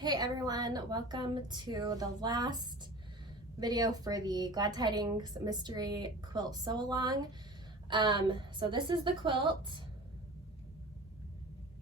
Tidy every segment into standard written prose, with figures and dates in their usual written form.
Hey everyone, welcome to the last video for the Glad Tidings Mystery Quilt Sew Along. So this is the quilt,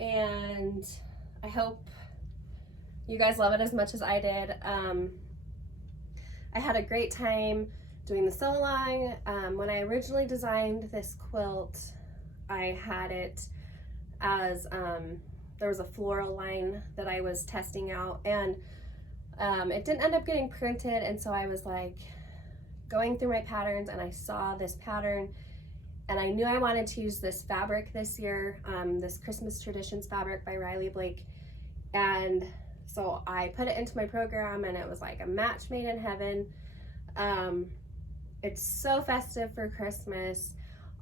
and I hope you guys love it as much as I did. I had a great time doing the sew along. When I originally designed this quilt, I had it as there was a floral line that I was testing out, and it didn't end up getting printed, and so I was like going through my patterns and I saw this pattern and I knew I wanted to use this fabric this year, this Christmas Traditions fabric by Riley Blake, and so I put it into my program and it was like a match made in heaven. It's so festive for Christmas,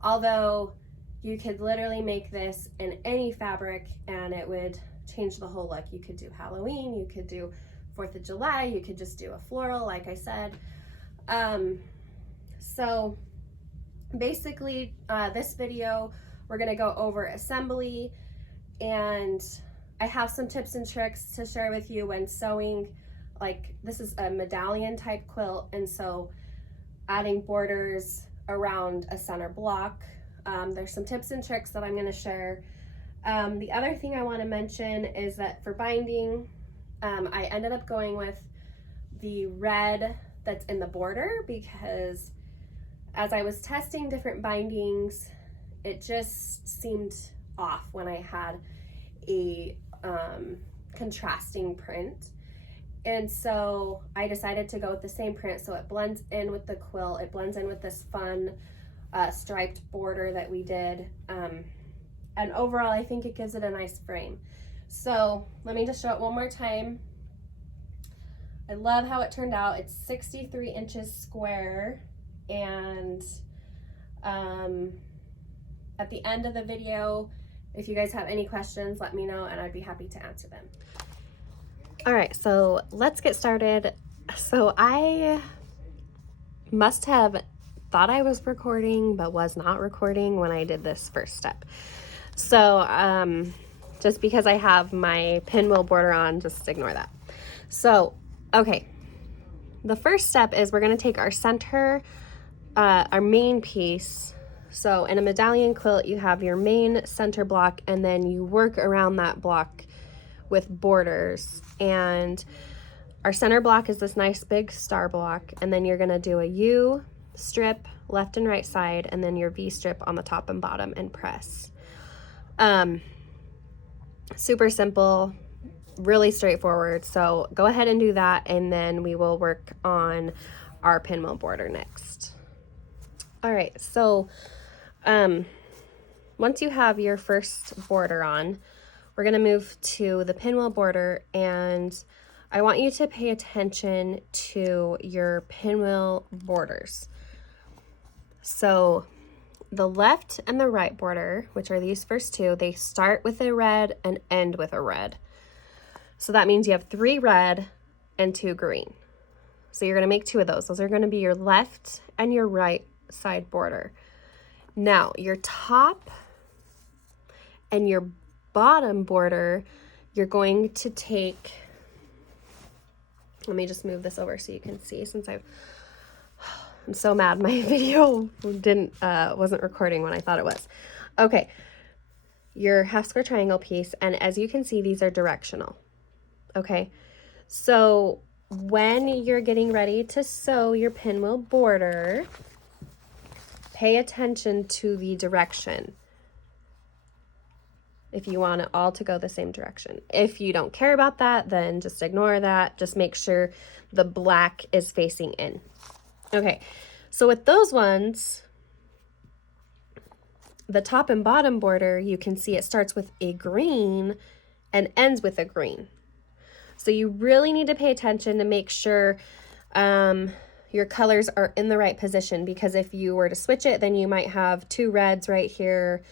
although you could literally make this in any fabric and it would change the whole look. You could do Halloween, you could do 4th of July, you could just do a floral, like I said. So basically, this video, we're gonna go over assembly, and I have some tips and tricks to share with you when sewing. Like, this is a medallion type quilt, and so adding borders around a center block. There's some tips and tricks that I'm going to share. The other thing I want to mention is that for binding, I ended up going with the red that's in the border because as I was testing different bindings, it just seemed off when I had a contrasting print. And so I decided to go with the same print so it blends in with the quilt. It blends in with this fun striped border that we did, and overall I think it gives it a nice frame. So let me just show it one more time. I love how it turned out. It's 63 inches square, and at the end of the video, if you guys have any questions, let me know and I'd be happy to answer them. All right, so let's get started. So I must have thought I was recording but was not recording when I did this first step. So just because I have my pinwheel border on, just ignore that. So okay, the first step is we're going to take our center, our main piece. So in a medallion quilt, you have your main center block and then you work around that block with borders, and our center block is this nice big star block, and then you're going to do a U strip left and right side, and then your V strip on the top and bottom, and press. Super simple, really straightforward. So go ahead and do that, and then we will work on our pinwheel border next. All right, so once you have your first border on, we're going to move to the pinwheel border, and I want you to pay attention to your pinwheel borders. So the left and the right border, which are these first two, they start with a red and end with a red. So that means you have 3 red and 2 green. So you're going to make 2 of those. Those are going to be your left and your right side border. Now your top and your bottom border, you're going to take, let me just move this over so you can see, since I'm so mad my video wasn't recording when I thought it was. Okay, your half square triangle piece, and as you can see, these are directional. Okay, so when you're getting ready to sew your pinwheel border, pay attention to the direction if you want it all to go the same direction. If you don't care about that, then just ignore that. Just make sure the black is facing in. Okay, so with those ones, the top and bottom border, you can see it starts with a green and ends with a green. So you really need to pay attention to make sure your colors are in the right position, because if you were to switch it, then you might have 2 reds right here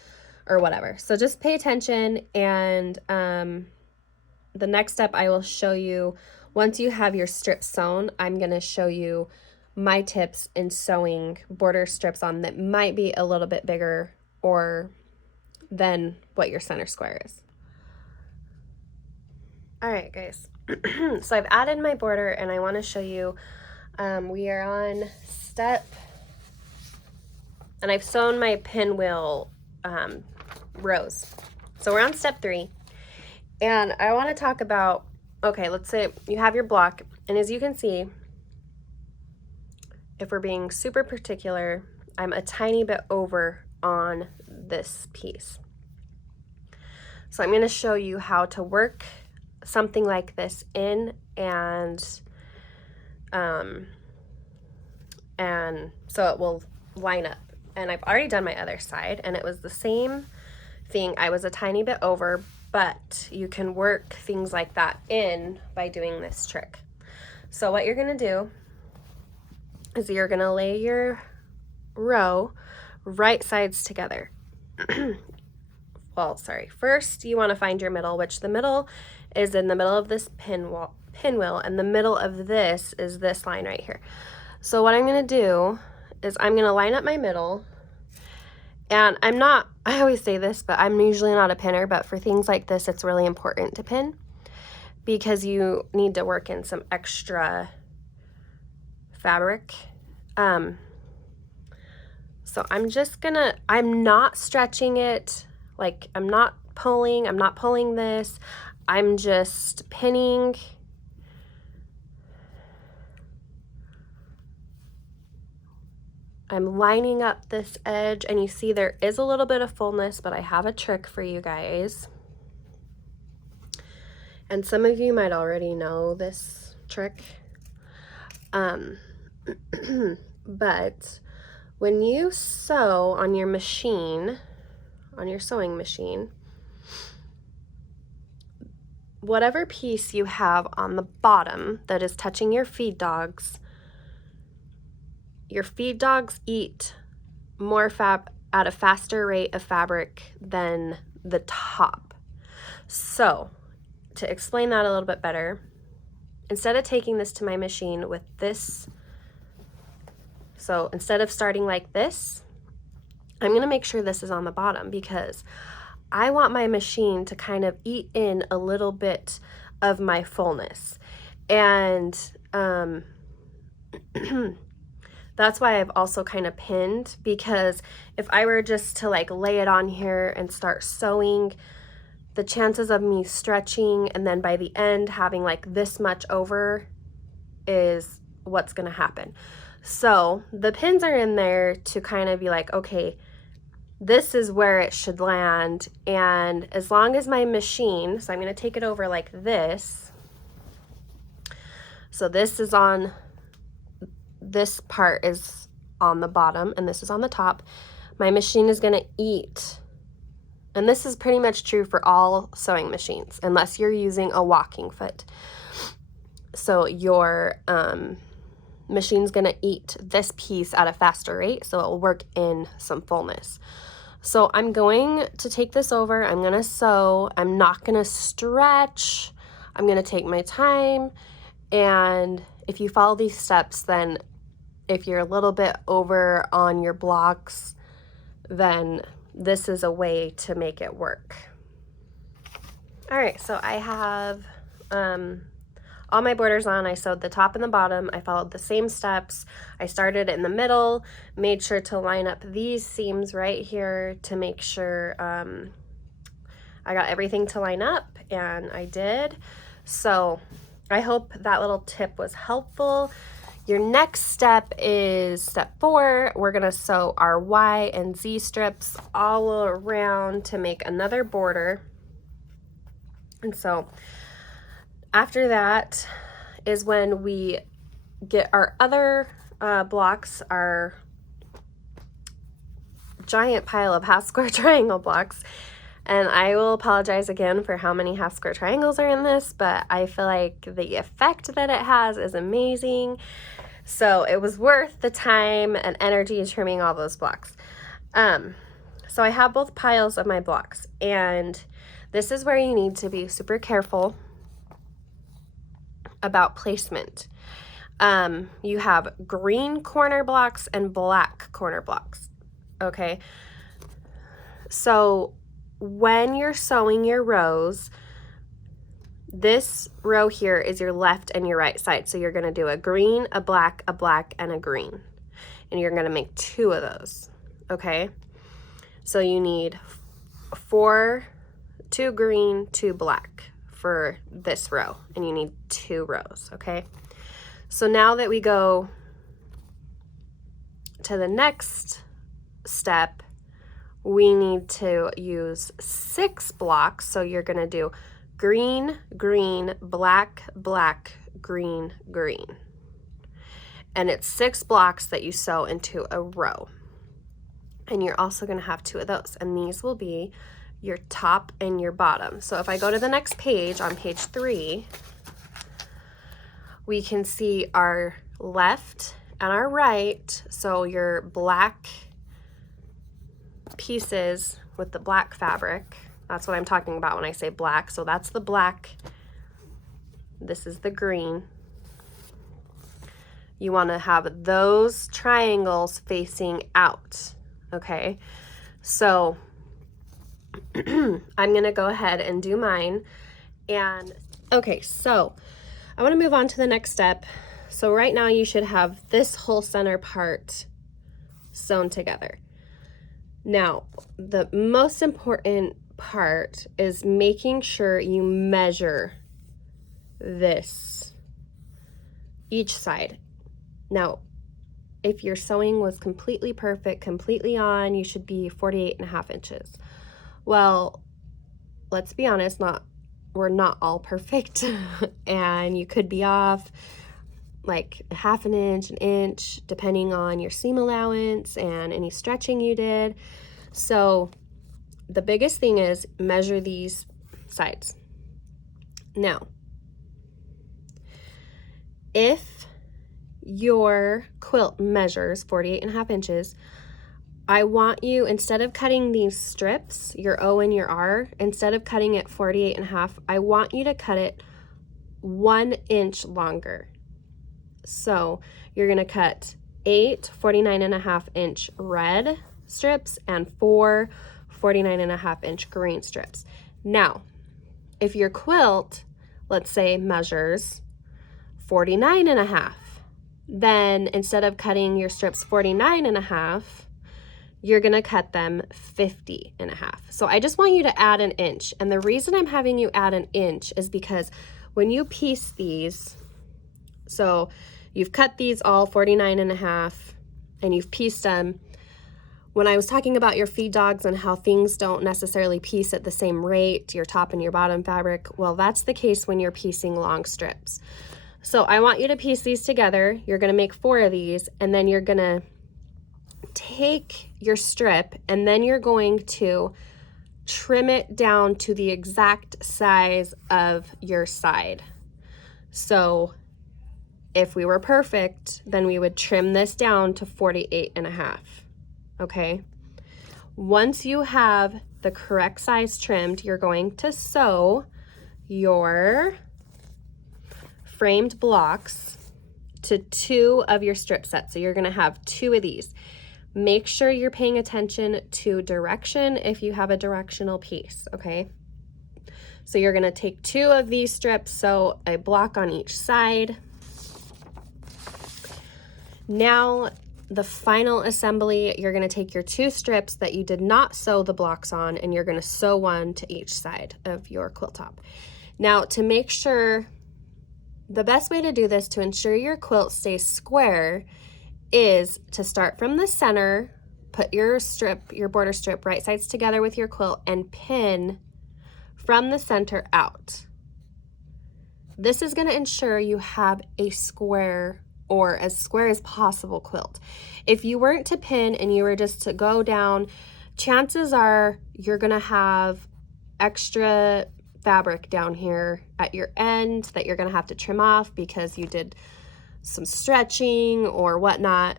or whatever. So just pay attention, and the next step I will show you, once you have your strips sewn, I'm going to show you my tips in sewing border strips on that might be a little bit bigger or than what your center square is. All right, guys. So I've added my border and I want to show you, we are on step, and I've sewn my pinwheel rows. So we're on step 3, and I want to talk about, okay, let's say you have your block, and as you can see, if we're being super particular, I'm a tiny bit over on this piece. So I'm going to show you how to work something like this in, and so it will line up. And I've already done my other side, and it was the same thing. I was a tiny bit over, but you can work things like that in by doing this trick. So what you're going to do is you're going to lay your row right sides together. Well, sorry. First, you want to find your middle, which the middle is in the middle of this pinwheel, and the middle of this is this line right here. So what I'm going to do is I'm going to line up my middle, and I always say this, but I'm usually not a pinner, but for things like this, it's really important to pin because you need to work in some extra fabric. So I'm not stretching it, like I'm not pulling this, I'm just pinning. I'm lining up this edge, and you see there is a little bit of fullness, but I have a trick for you guys. And some of you might already know this trick. But when you sew on your machine, on your sewing machine, whatever piece you have on the bottom that is touching your feed dogs eat more at a faster rate of fabric than the top. So to explain that a little bit better, instead of taking this to my machine with this, so instead of starting like this, I'm going to make sure this is on the bottom because I want my machine to kind of eat in a little bit of my fullness. And that's why I've also kind of pinned, because if I were just to like lay it on here and start sewing, the chances of me stretching and then by the end having like this much over is what's going to happen. So the pins are in there to kind of be like, okay, this is where it should land. And as long as my machine, so I'm going to take it over like this. So this part is on the bottom and this is on the top. My machine is going to eat. And this is pretty much true for all sewing machines, unless you're using a walking foot. So your machine's going to eat this piece at a faster rate, so it will work in some fullness. So I'm going to take this over. I'm going to sew. I'm not going to stretch. I'm going to take my time. And if you follow these steps, then if you're a little bit over on your blocks, then this is a way to make it work. All right, so I have all my borders on. I sewed the top and the bottom. I followed the same steps. I started in the middle, made sure to line up these seams right here to make sure I got everything to line up, and I did. So I hope that little tip was helpful. Your next step is step 4. We're going to sew our Y and Z strips all around to make another border. And so after that is when we get our other blocks, our giant pile of half square triangle blocks. And I will apologize again for how many half square triangles are in this, but I feel like the effect that it has is amazing. So it was worth the time and energy trimming all those blocks. So I have both piles of my blocks, and this is where you need to be super careful about placement. You have green corner blocks and black corner blocks, okay? So when you're sewing your rows, this row here is your left and your right side. So you're going to do a green, a black, and a green. And you're going to make 2 of those, okay? So you need 2 green, 2 black for this row, and you need 2 rows, okay? So now that we go to the next step, we need to use 6 blocks. So you're going to do green, green, black, black, green, green. And it's 6 blocks that you sew into a row. And you're also going to have 2 of those. And these will be your top and your bottom. So if I go to the next page, on page 3, we can see our left and our right. So your black pieces with the black fabric, that's what I'm talking about when I say black. So that's the black. This is the green. You want to have those triangles facing out, okay? So I'm going to go ahead and do mine. And okay, so I want to move on to the next step. So right now you should have this whole center part sewn together. Now, the most important part is making sure you measure this, each side. Now, if your sewing was completely perfect, completely on, you should be 48.5 inches. Well, let's be honest, we're not all perfect, and you could be off like 1/2 inch, 1 inch, depending on your seam allowance and any stretching you did. So the biggest thing is measure these sides. Now, if your quilt measures 48.5 inches, I want you, instead of cutting these strips, your O and your R, instead of cutting it 48.5, I want you to cut it 1 inch longer. So you're going to cut 8 49.5 inch red strips and 4 49.5 inch green strips. Now, if your quilt, let's say, measures 49.5, then instead of cutting your strips 49.5, you're going to cut them 50.5. So I just want you to add 1 inch. And the reason I'm having you add 1 inch is because when you piece these, so you've cut these all 49.5 and you've pieced them. When I was talking about your feed dogs and how things don't necessarily piece at the same rate, your top and your bottom fabric, well, that's the case when you're piecing long strips. So I want you to piece these together. You're going to make 4 of these, and then you're going to take your strip, and then you're going to trim it down to the exact size of your side. So if we were perfect, then we would trim this down to 48.5. Okay? Once you have the correct size trimmed, you're going to sew your framed blocks to 2 of your strip sets. So you're going to have 2 of these. Make sure you're paying attention to direction if you have a directional piece, okay? So you're going to take 2 of these strips, sew a block on each side. Now, the final assembly, you're going to take your 2 strips that you did not sew the blocks on, and you're going to sew 1 to each side of your quilt top. Now, to make sure, the best way to do this to ensure your quilt stays square is to start from the center, put your strip, your border strip, right sides together with your quilt, and pin from the center out. This is going to ensure you have a square, or as square as possible, quilt. If you weren't to pin and you were just to go down, chances are you're going to have extra fabric down here at your end that you're going to have to trim off because you did some stretching or whatnot.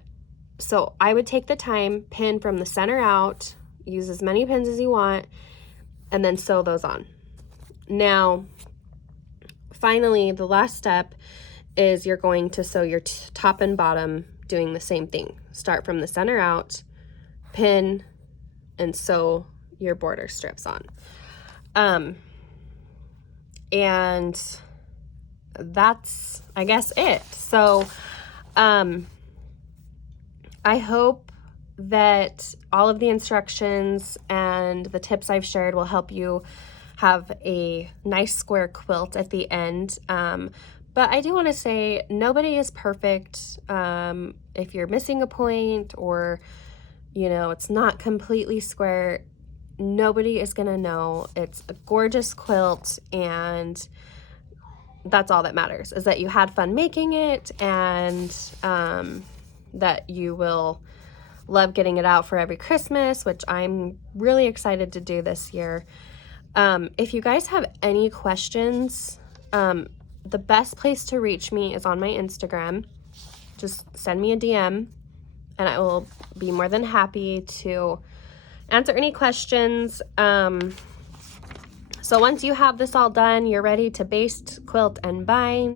So I would take the time, pin from the center out, use as many pins as you want, and then sew those on. Now, finally, the last step is you're going to sew your top and bottom doing the same thing. Start from the center out, pin, and sew your border strips on. And that's, I guess, it. So I hope that all of the instructions and the tips I've shared will help you have a nice square quilt at the end. But I do want to say nobody is perfect. If you're missing a point, or, you know, it's not completely square, nobody is going to know. It's a gorgeous quilt, and that's all that matters, is that you had fun making it, and that you will love getting it out for every Christmas, which I'm really excited to do this year. If you guys have any questions, the best place to reach me is on my Instagram. Just send me a DM, and I will be more than happy to answer any questions. So once you have this all done, you're ready to baste, quilt, and bind.